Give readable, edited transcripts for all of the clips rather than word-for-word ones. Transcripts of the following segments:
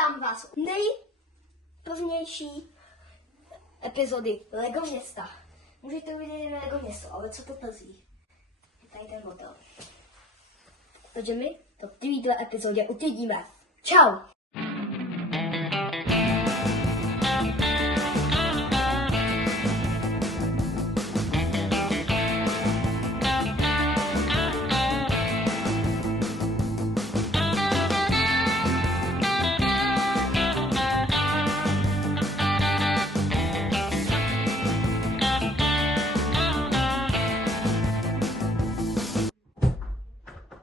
Vítám vás u nejprvnější epizody Lego města. Můžete vidět Lego město, ale co to plzí? Je tady ten model. Takže my to v této epizodě uvidíme. Čau!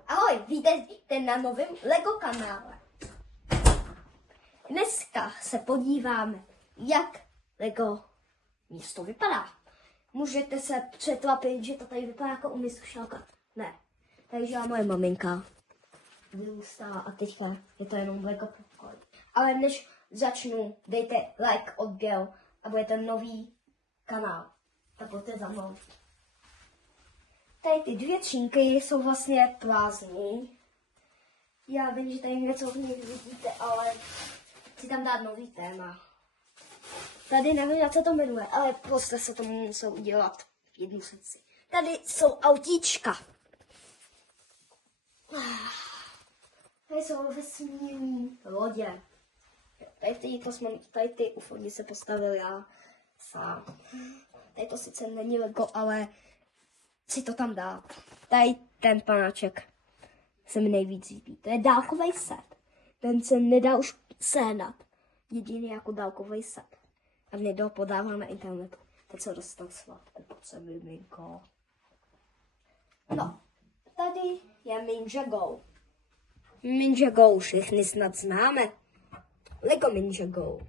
Ahoj, vítejte na novém Lego kanále. Dneska se podíváme, jak Lego město vypadá. Můžete se překvapit, že to tady vypadá jako u Šalka. Ne, tady žila moje maminka. Vyrůstala a teďka je to jenom Lego pokoj. Ale než začnu, dejte like, odběr a budete nový kanál. Tak pojďte za mnou. Tady ty dvě třínky jsou vlastně prázdné. Já vím, že tady něco v nich vidíte, ale chci tam dát nový téma. Tady nevím, jak se to jmenuje, ale prostě se tomu musel udělat jednu sekci. Tady jsou autíčka. Tady jsou vesmírní lodě. Tady ty ufody se postavil já sám. Tady to sice není Lego, ale chci to tam dát. Tady ten panáček se mi nejvíc líbí. To je dálkový set. Ten se nedá už sehnat. Jediný jako dálkový set. A mě ho podává na internetu. Teď se dostal sladku pod sebe, miminko. No, tady je Ninjago. Ninjago všichni snad známe. Lego Ninjago.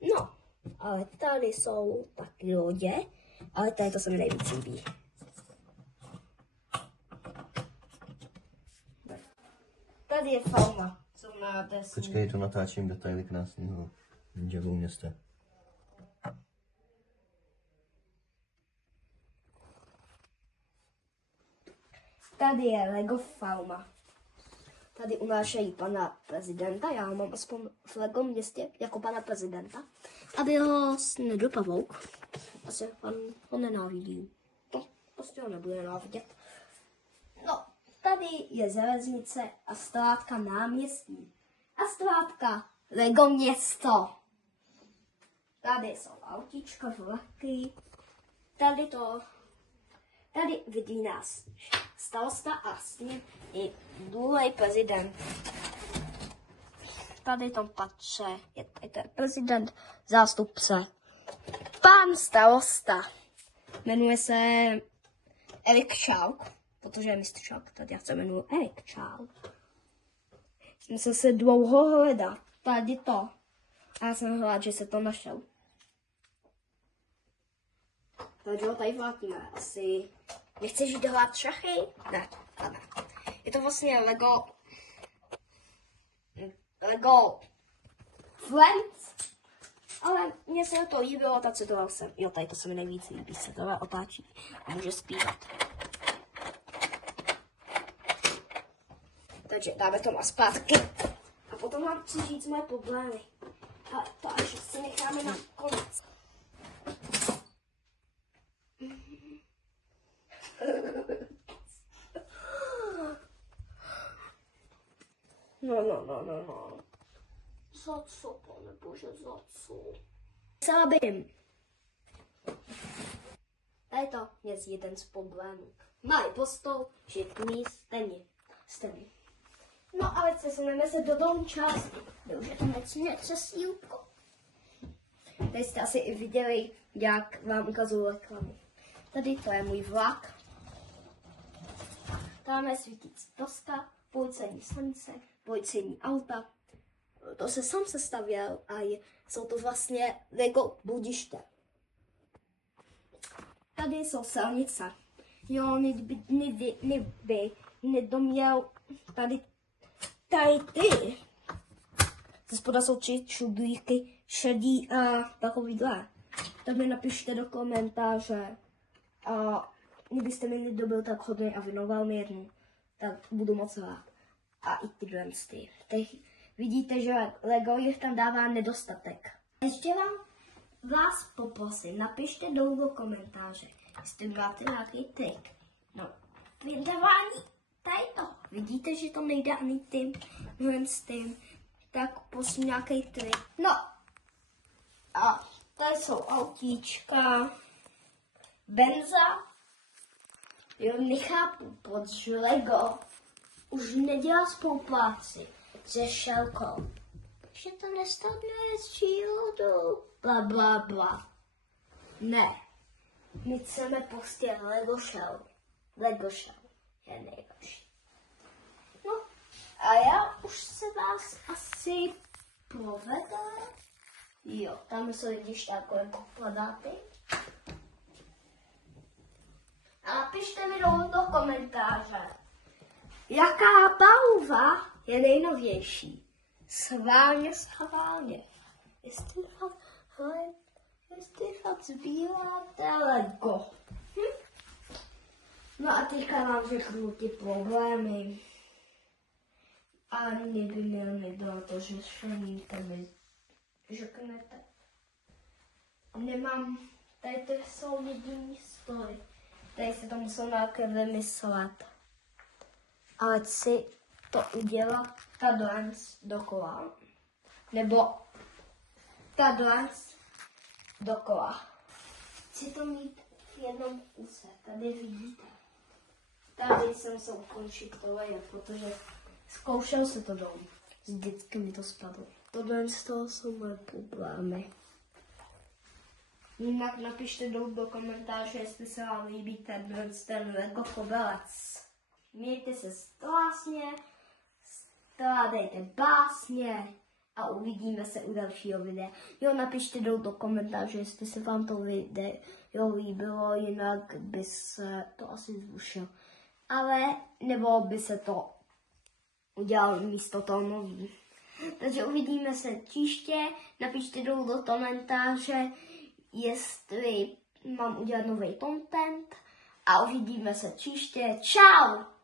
No, ale tady jsou taky lodě. Ale tady to se mi nejvíc líbí. Tady je fauna, co máte. Počkej, to natáčím detaily krásného Ninjago města. Tady je Lego fauna. Tady unášejí pana prezidenta, já ho mám aspoň v Lego městě jako pana prezidenta. Aby ho nedopavouk. Asi pan ho nenávidí. To prostě ho nebude nenávidět. No, tady je železnice a strátka náměstí. A strátka Lego město. Tady jsou autíčka, vlaky. Tady vidí nás starosta a s ním i druhý prezident. Tady tom patře je tady ten prezident, zástupce. Pán starosta. Jmenuje se Erik Čauk, protože je mistr Čauk, tady já se jmenuji Erik Čauk. Musel se dlouho hledat, tady to. A já jsem rád, že se to našel. Takže ho tady vrátíme. Asi nechceš jít hrát šachy? Ne, to ne. Je to vlastně Lego Friends. Ale mně se to líbilo, tak se to jsem. Jo, tady to se mi nejvíc líbí, se to otáčí a může zpívat. Takže dáme to na zpátky. A potom vám chci říct moje problémy. Ale to až si necháme na konec. No. Za co, pane bože, za co? Celabím. Tady to je jeden z problémů. Mají postoj, všichni stejně. No ale přesuneme se do dolní části, kde už je to moc přesílko. Tady jste asi i viděli, jak vám ukazuju reklamu. Tady to je můj vlak. Tam je svítící doska, policejní stanice, policejní auta. To se sám sestavěl a jsou to vlastně Lego budiště. Tady jsou silnice. Jo, kdyby nedoměl tady ty. Ze spoda jsou čudlíky, šedí a takovýhle. Tak mi napište do komentáře. A kdybyste mi nedobil tak hodně a věnoval mi jednu, tak budu moc rád. A i tyhle. vidíte, že Lego jich tam dává nedostatek. Ještě vás poprosím, napište dolů do komentáře, jestli máte nějaký trik. No, vydávání tady to. Vidíte, že to nejde ani tím, tak prosím nějaký trik. No, a tady jsou autíčka, benza. Jo, nechápu, proč Lego už nedělá spolupráci se Shellkou. Že to nestabiluje z přírodu, bla bla bla. Ne, my chceme prostě Lego Shell. Lego Shell je nejlepší. No a já už se vás asi provedla. Jo, tam jsou když takové pladáty. A napište mi dolů do komentáře, jaká barva je nejnovější. Schválně. Jestli fakt sbíráte Lego. No a teďka vám řeknu ty problémy. A by měl nebylo to řešení, mi řeknete. Nemám, tady to jsou jediný story. Tady se to musel nějaké vymyslet. Ale chci to udělat takhle dokola. Nebo takhle dokola. Chci to mít v jednom kuse. Tady vidíte. Tady jsem se ukončit to layer, protože zkoušel se to dolů. Vždycky mi to spadlo. Tohle z toho jsou moje problémy. Jinak napište dolů do komentáře, jestli se vám líbí ten Lego koberec. Mějte se krásně, skládejte básně a uvidíme se u dalšího videa. Jo, napište dolů do komentáře, jestli se vám to video líbilo, jinak by se to asi zrušil. Ale, nebo by se to udělal místo toho nový. Takže uvidíme se příště, napište dolů do komentáře, jestli mám udělat nový content a uvidíme se příště. Čau!